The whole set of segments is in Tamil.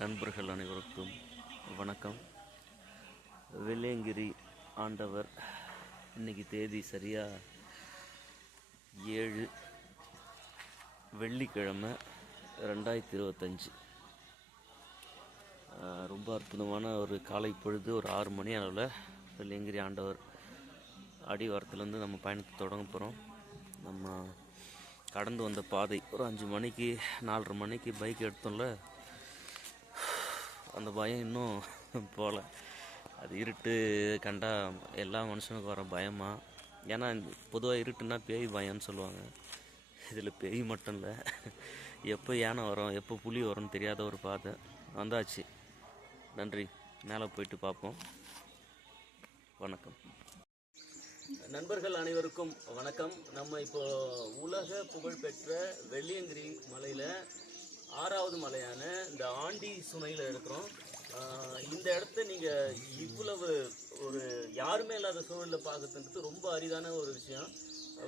நண்பர்கள் அனைவருக்கும் வணக்கம். வெள்ளியங்கிரி ஆண்டவர் இன்னைக்கு தேதி சரியாக 7 வெள்ளிக்கிழமை 2025. ரொம்ப அற்புதமான ஒரு காலை பொழுது. ஒரு 6 மணி அளவில் வெள்ளியங்கிரி ஆண்டவர் அடிவாரத்துலேருந்து நம்ம பயணத்தை தொடங்க போகிறோம். நம்ம கடந்து வந்த பாதை ஒரு 5 மணிக்கு 4:30 மணிக்கு பைக் எடுத்தோம்ல, அந்த பயம் இன்னும் போகல. அது இருட்டு கண்டா எல்லா மனுஷனுக்கும் வர பயமா? ஏன்னா பொதுவாக இருட்டுன்னா பேய் பயம்னு சொல்லுவாங்க. இதில் பேய் மட்டும் இல்லை, எப்போ யானை வரும் எப்போ புலி வரும்னு தெரியாத ஒரு பாதை வந்தாச்சு. நன்றி. மேலே போயிட்டு பார்ப்போம். வணக்கம். நண்பர்கள் அனைவருக்கும் வணக்கம். நம்ம இப்போ உலக புகழ்பெற்ற வெள்ளியங்கிரி மலையில் 6வது மலையான இந்த ஆண்டி சுனையில் இருக்கிறோம். இந்த இடத்த நீங்கள் இவ்வளவு ஒரு யாருமே இல்லாத சூழலில் பார்க்கறதுன்றது ரொம்ப அரிதான ஒரு விஷயம்.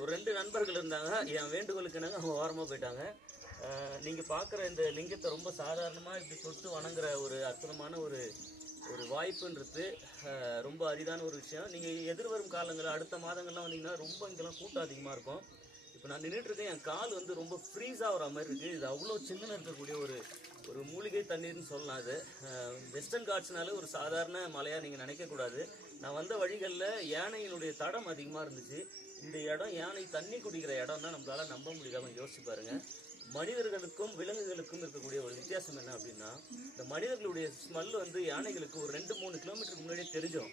ஒரு 2 நண்பர்கள் இருந்தாங்க, என் வேண்டுகோளுக்கு என்னங்க அவங்க ஓரமாக போயிட்டாங்க. நீங்கள் பார்க்குற இந்த லிங்கத்தை ரொம்ப சாதாரணமாக இப்படி தொட்டு வணங்குற ஒரு அற்புதமான ஒரு வாய்ப்புன்றது ரொம்ப அரிதான ஒரு விஷயம். நீங்கள் எதிர்வரும் காலங்களில் அடுத்த மாதங்கள்லாம் வந்தீங்கன்னா ரொம்ப இங்கெல்லாம் கூட்டம் அதிகமாக இருக்கும். இப்போ நான் நின்றுட்டுருக்கேன், என் கால் வந்து ரொம்ப ஃப்ரீஸ் ஆகிற மாதிரி இருக்குது. இது அவ்வளோ சின்னதாக இருக்கக்கூடிய ஒரு மூலிகை தண்ணீர்னு சொல்லலாம். அது வெஸ்டர்ன் காட்ஸ்னால ஒரு சாதாரண மலையாக நீங்கள் நினைக்கக்கூடாது. நான் வந்த வழிகளில் யானையினுடைய தடம் அதிகமாக இருந்துச்சு. இந்த இடம் யானை தண்ணி குடிக்கிற இடம் தான் நம்மளால் நம்ப முடியாமல் யோசிச்சு பாருங்கள். மனிதர்களுக்கும் விலங்குகளுக்கும் இருக்கக்கூடிய ஒரு வித்தியாசம் என்ன அப்படின்னா, இந்த மனிதர்களுடைய ஸ்மெல் வந்து யானைகளுக்கு ஒரு 2-3 கிலோமீட்டருக்கு முன்னாடியே தெரிஞ்சிடும்.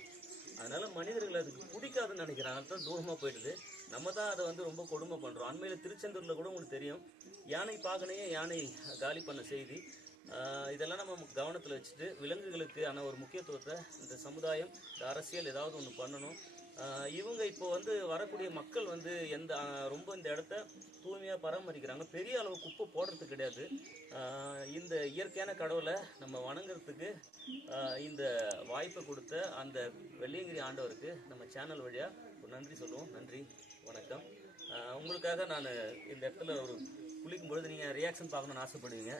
அதனால மனிதர்கள் அதுக்கு பிடிக்காதுன்னு நினைக்கிறாங்க, தான் தூரமாக போயிடுது. நம்ம தான் அதை வந்து ரொம்ப கொடுமை பண்ணுறோம். அண்மையில் திருச்செந்தூரில் கூட உங்களுக்கு தெரியும், யானை பாகனையே யானை காலி பண்ண செய்தி. இதெல்லாம் நம்ம கவனத்தில் வச்சுட்டு விலங்குகளுக்கு ஆன ஒரு முக்கியத்துவத்தை இந்த சமுதாயம், இந்த அரசியல் ஏதாவது ஒன்று பண்ணணும். இவங்க இப்போ வந்து வரக்கூடிய மக்கள் வந்து ரொம்ப இந்த இடத்த தூய்மையாக பராமரிக்கிறாங்க. பெரிய அளவு குப்பை போடுறது கிடையாது. இந்த இயற்கையான கடவுளை நம்ம வணங்குறதுக்கு இந்த வாய்ப்பை கொடுத்த அந்த வெள்ளியங்கிரி ஆண்டவருக்கு நம்ம சேனல் வழியாக ஒரு நன்றி சொல்லுவோம். நன்றி, வணக்கம். உங்களுக்காக நான் இந்த இடத்துல ஒரு குளிக்கும் பொழுது நீங்கள் ரியாக்ஷன் பார்க்கணுன்னு ஆசைப்படுவீங்க.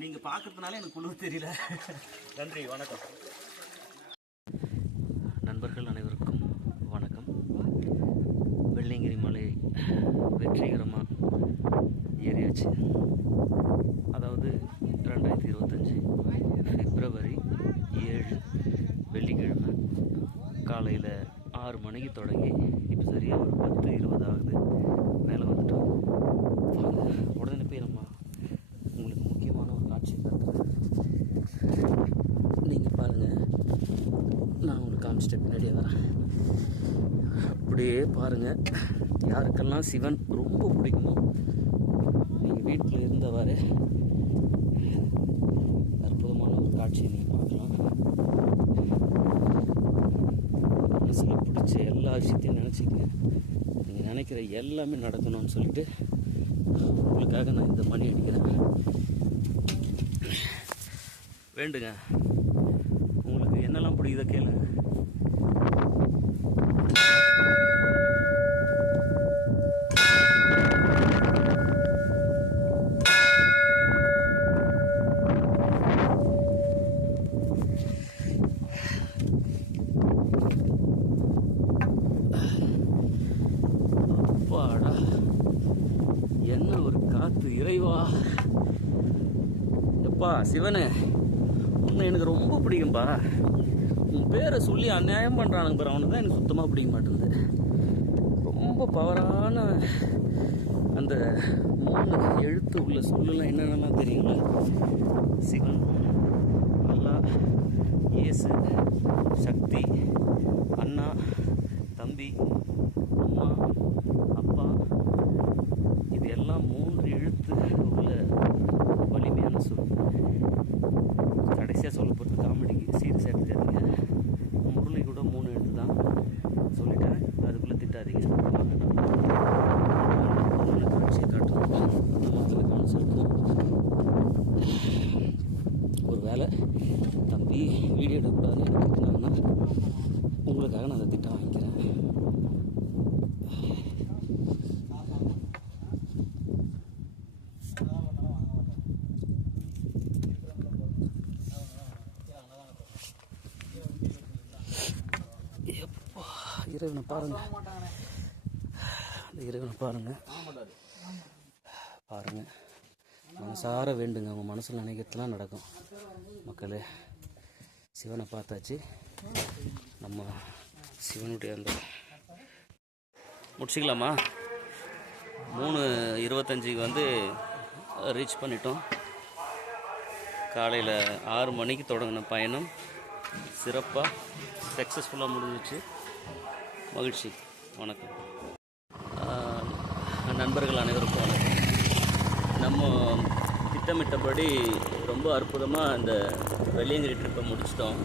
நீங்கள் பார்க்கறதுனால எனக்கு குழு தெரியல. நன்றி, வணக்கம். நண்பர்கள் அனைவருக்கும் வணக்கம். வெள்ளியங்கிரி மலை வெற்றிகரமாக ஏறியாச்சு. அதாவது 2025 பிப்ரவரி 7 வெள்ளிக்கிழமை காலையில் 6 மணிக்கு தொடங்கி இப்போ சரியாக ஒரு 10-20 ஆகுது. மேலே வந்துட்டோம். உடனே போய் நம்ம உங்களுக்கு முக்கியமான ஒரு காட்சி காட்டுறேன். நீங்கள் பாருங்கள், நான் உங்களுக்கு காமிச்சிட்டு பின்னாடியே வரேன். அப்படியே பாருங்கள், யாருக்கெல்லாம் சிவன் ரொம்ப பிடிக்குமோ நீங்கள் வீட்டில் இருந்தவாறு அற்புதமான ஒரு காட்சியை நீங்கள் பார்க்கலாம். மனசில் பிடிச்ச எல்லா விஷயத்தையும் நினச்சிக்கங்க. நீங்கள் நினைக்கிற எல்லாமே நடக்கணும்னு சொல்லிட்டு உங்களுக்காக நான் இந்த மணி அடிக்கிறேன். வேண்டுங்க, உங்களுக்கு என்னெல்லாம் பிடிக்குதோ கேளுங்க. அப்பாடா, என்ன ஒரு காத்து! இறைவா, எப்பா சிவனே, உன்னை எனக்கு ரொம்ப பிடிக்கும்பா. உன் பேரை சொல்லி அநியாயம் பண்ணுறானுங்க பாரு, அவனுக்கு தான் எனக்கு சுத்தமாக பிடிக்க மாட்டேங்குது. ரொம்ப பவரான அந்த 3 எழுத்து உள்ள சொல்லலாம் என்னென்னலாம் தெரியுங்களா? சிவன், அல்லாஹ், இயேசு, சக்தி, அண்ணா, தம்பி, அம்மா, அப்பா. இது எல்லாம் 3 எழுத்து உள்ள வலிமையான சொல். கடைசியாக சொல்ல போகிறது காமெடிக்கு, சீரியஸாக எடுத்துக்காதீங்க. முரளி கூட 3 எழுத்து தான் சொல்லிட்டேன், அதுக்குள்ளே திட்டாதீங்க. காட்சியை காட்டுறோம், மக்களுக்கு கவனம் செலுத்துவோம். ஒரு வேளை தம்பி வீடியோ எடுக்கக்கூடாதுன்னு திட்டினாங்கன்னா உங்களுக்காக நான் அந்த திட்டம் வாங்கிக்கிறேன். இறைவனை பாருங்கள், அந்த இறைவனை பாருங்கள் பாருங்கள். மனசார வேண்டுங்க, அவங்க மனசில் நினைக்கிறதுலாம் நடக்கும். மக்களே, சிவனை பார்த்தாச்சு. நம்ம சிவனுடைய அந்த முடிச்சிக்கலாமா? 3:25 ரீச் பண்ணிட்டோம். காலையில் 6 மணிக்கு தொடங்கின பயணம் சிறப்பாக சக்ஸஸ்ஃபுல்லாக முடிஞ்சிச்சு. மகிழ்ச்சி. வணக்கம் நண்பர்கள் அனைவருக்கும் வணக்கம். நம்ம திட்டமிட்டபடி ரொம்ப அற்புதமாக இந்த வெள்ளியங்கிரி ட்ரிப்பை முடிச்சிட்டோம்.